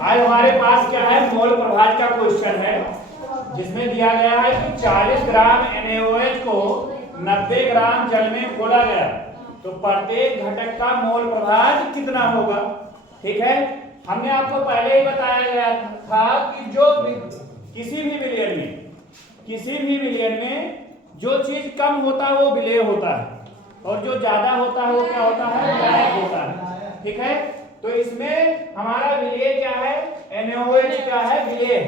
आज हमारे पास क्या है, मोल प्रभाज का क्वेश्चन है, जिसमें दिया गया है कि 40 ग्राम NaOH को 90 ग्राम जल में घोला गया, तो प्रत्येक घटक का मोल प्रभाज कितना होगा। ठीक है, हमने आपको पहले ही बताया गया था कि जो किसी भी विलयन में जो चीज कम होता है वो विलेय होता है, और जो ज्यादा होता है वो क्या होता है, विलायक होता है। ठीक है, तो इसमें हमारा विलेय क्या है, NaOH क्या है, विलेय है,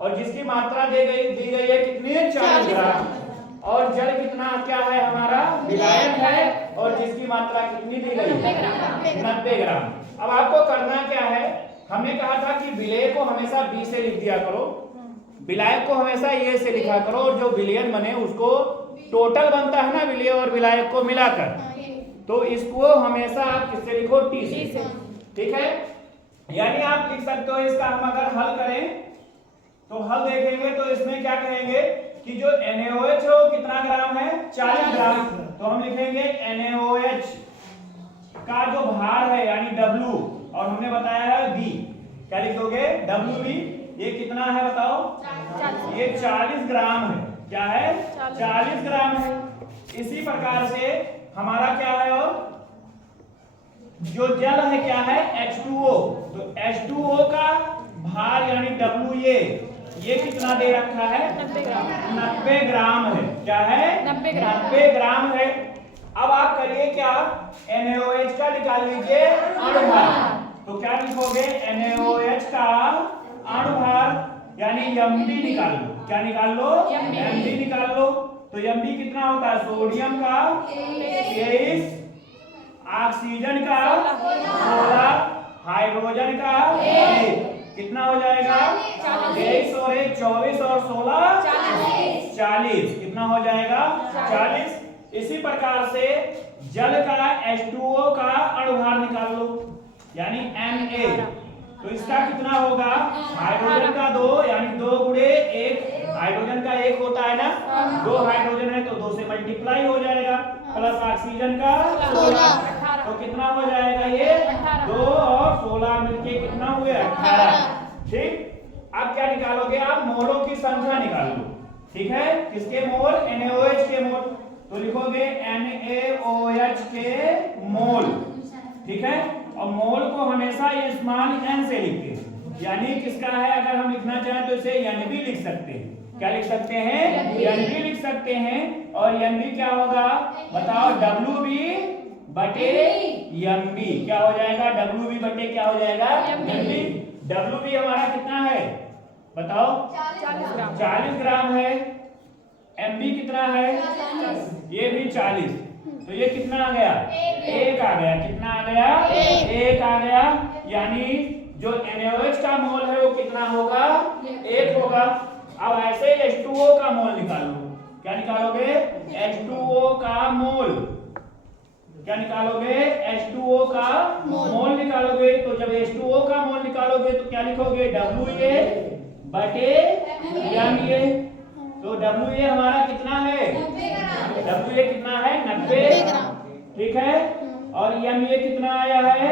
और जिसकी मात्रा दी गई है कितनी, 40 ग्राम, और जल कितना क्या है हमारा, विलायक है, और जिसकी मात्रा कितनी दी गई है, 90 ग्राम। अब आपको करना क्या है, हमने कहा था कि विलेय को हमेशा B से लिख दिया करो, विलायक को हमेशा A से लिखा करो, और जो विलयन बने उसको टोटल बनता है ना विलेय और विलायक को मिलाकर, तो इसको हमेशा आप किससे लिखो, T से। ठीक है, यानी आप लिख सकते हो, इसका हम अगर हल करें तो हल देखेंगे तो इसमें क्या कहेंगे कि जो NaOH है वो कितना ग्राम है, 40 ग्राम, तो हम लिखेंगे NaOH का जो भार है यानी W, और हमने बताया है B, क्या लिखोगे, WB, ये कितना है बताओ, ये 40 ग्राम है, क्या है, 40 ग्राम है। इसी प्रकार से हमारा क्या है, और जो जल है क्या है, H2O, तो H2O का भार यानी WA, ये कितना दे रखा है, 90 ग्राम है, क्या है, 90 ग्राम है। अब आप करिए क्या, NaOH का निकाल लीजिए अणुभार, तो क्या लिखोगे, NaOH का अणुभार यानी Mb निकाल लो, क्या निकाल लो, Mb निकाल लो, तो Mb कितना होता है, सोडियम का 23, ऑक्सीजन का 16, हाइड्रोजन का 1, कितना हो जाएगा, 23 और 1 24 और 16 40, कितना हो जाएगा, 40। इसी प्रकार से जल का H2O का अणुभार निकाल लो, यानी Na, तो इसका कितना होगा, हाइड्रोजन का 2 यानी 2 गुणे 1, हाइड्रोजन का 1 होता है ना, 2 हाइड्रोजन है तो 2 से मल्टीप्लाई हो जाएगा, प्लस ऑक्सीजन का 16, तो कितना हो जाएगा, ये 2 और 16 मिलके कितना हुए, 18। ठीक, अब क्या निकालोगे आप, मोलों की संख्या निकाल लो। ठीक है, किसके मोल, NaOH के मोल, तो लिखोगे NaOH के मोल। ठीक है, और मोल को हमेशा ये स्मॉल n से लिखते हैं, यानी किसका है, अगर हम लिखना चाहें तो इसे Nb लिख सकते हैं, क्या लिख सकते हैं, Nb लिख सकते हैं, और Nb क्या होगा बताओ, WB बटे Mb, क्या हो जाएगा, WB बटे क्या हो जाएगा, Mb। WB हमारा कितना है बताओ, 40 ग्राम है, Mb कितना है, ये भी 40, तो ये कितना आ गया, 1 आ गया, कितना आ गया, 1 आ गया, यानी जो NaOH का मोल है वो कितना होगा, 1 होगा। अब ऐसे H2O का मोल निकालो, क्या निकालोगे, H2O का मोल, क्या निकालोगे, H2O का मोल निकालोगे, तो जब H2O का मोल निकालोगे तो क्या लिखोगे, WA बटे Ma, तो WA हमारा कितना है, WA कितना है, 90 ग्राम। ठीक है, और Ma कितना आया है,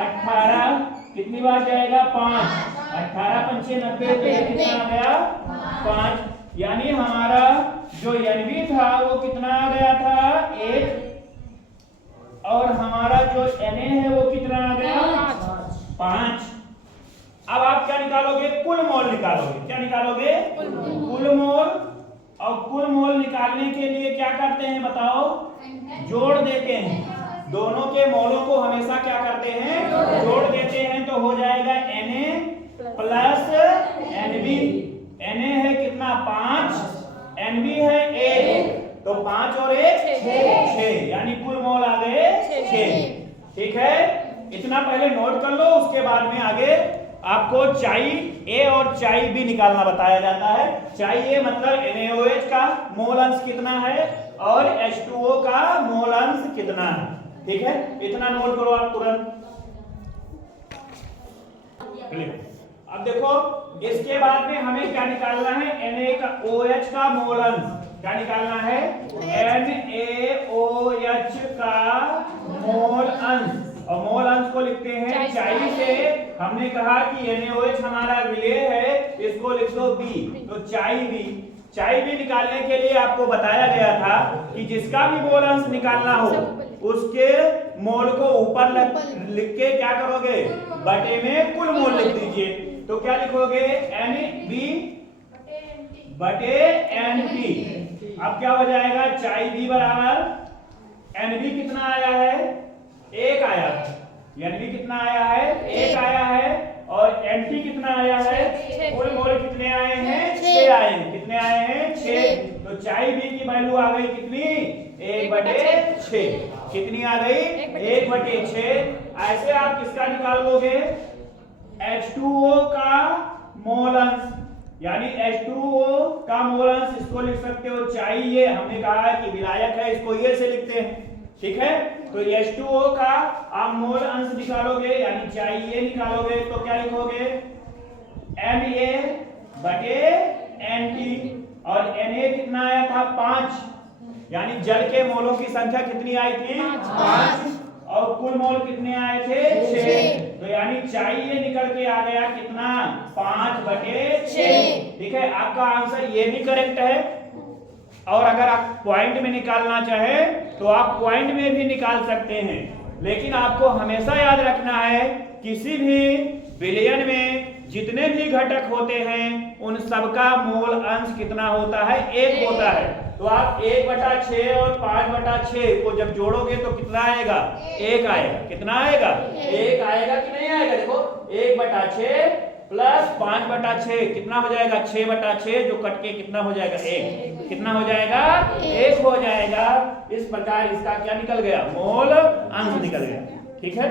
18, कितनी बार जाएगा, 5, 18 पंचे 90, तो ये कितना आ गया, 5, यानी हमारा जो Nb था वो कितना आ गया था, 1, और हमारा जो Na है वो कितना आ गया, 5। अब आप क्या निकालोगे, कुल मोल निकालोगे, क्या निकालोगे, कुल मोल, और कुल मोल निकालने के लिए क्या करते हैं बताओ, जोड़ देते हैं, दोनों के मोलों को हमेशा क्या करते हैं, जोड़ देते हैं, तो हो जाएगा Na प्लस Nb, Na है कितना 5, Nb है 1, तो 5 और 1 6, यानी कुल मोल आ गए 6। ठीक है, इतना पहले नोट कर लो, उसके बाद में आगे आपको चाई A और चाई B निकालना बताया जाता है। चाई A मतलब NaOH का मोल अंश कितना है और H2O का मोल अंश कितना है। ठीक है, इतना नोट करो आप तुरंत। अब देखो इसके बाद में हमें क्या निकालना है, NaOH का मोल अंश क्या निकालना है, NaOH का मोल अंश, और मोल अंश को लिखते हैं चाई से हमने कहा कि NaOH हमारा विलेय है, इसको लिख दो B। तो चाय भी निकालने के लिए आपको बताया गया था कि जिसका भी मोल अंश निकालना हो उसके मोल को ऊपर लिख के क्या करोगे, बटे में कुल मोल लिख दीजिए। तो क्या लिखोगे, NB बटे NT। अब क्या हो जाएगा, चाय B बराबर NB कितना आया है, 1 आया। NB कितना आया है, 1 आया है। और NT कितना आया है, कुल मोल कितने आए हैं, 6 आए हैं। कितने आए हैं, 6। तो चाय B की वैल्यू आ गई कितनी, 1/6। कितनी आ गई, 1/6। ऐसे आप किसका निकाल लोगे, H2O का मोल अंश, यानी H2O का मोल अंश इसको लिख सकते हो चाहिए। हमने कहा है कि विलायक है, इसको ये से लिखते हैं, ठीक है। तो H2O का आप मोल अंश निकालोगे यानी चाहिए निकालोगे तो क्या लिखोगे, Na बटे Nt। और Na कितना आया था, 5, यानी जल के मोलों की संख्या कितनी आई थी, 5। और कुल मोल कितने आए थे, 6। तो यानी चाहिए निकल के आ गया कितना, 5/6। ठीक है, आपका आंसर ये भी करेक्ट है। और अगर आप पॉइंट में निकालना चाहे तो आप पॉइंट में भी निकाल सकते हैं, लेकिन आपको हमेशा याद रखना है किसी भी विलयन में जितने भी घटक होते हैं उन सबका मोल अंश कितना होता है, 1 होता है। तो आप 1/6 और 5/6 को जब जोड़ोगे तो कितना आएगा, 1 आएगा। कितना आएगा, 1 आएगा कि नहीं आएगा, देखो 1/6 प्लस 5/6 कितना हो जाएगा, 6/6, जो कट के कितना हो जाएगा, 1। कितना हो जाएगा, 1 हो जाएगा। इस प्रकार इसका क्या निकल गया, मोल अंश निकल गया। ठीक है।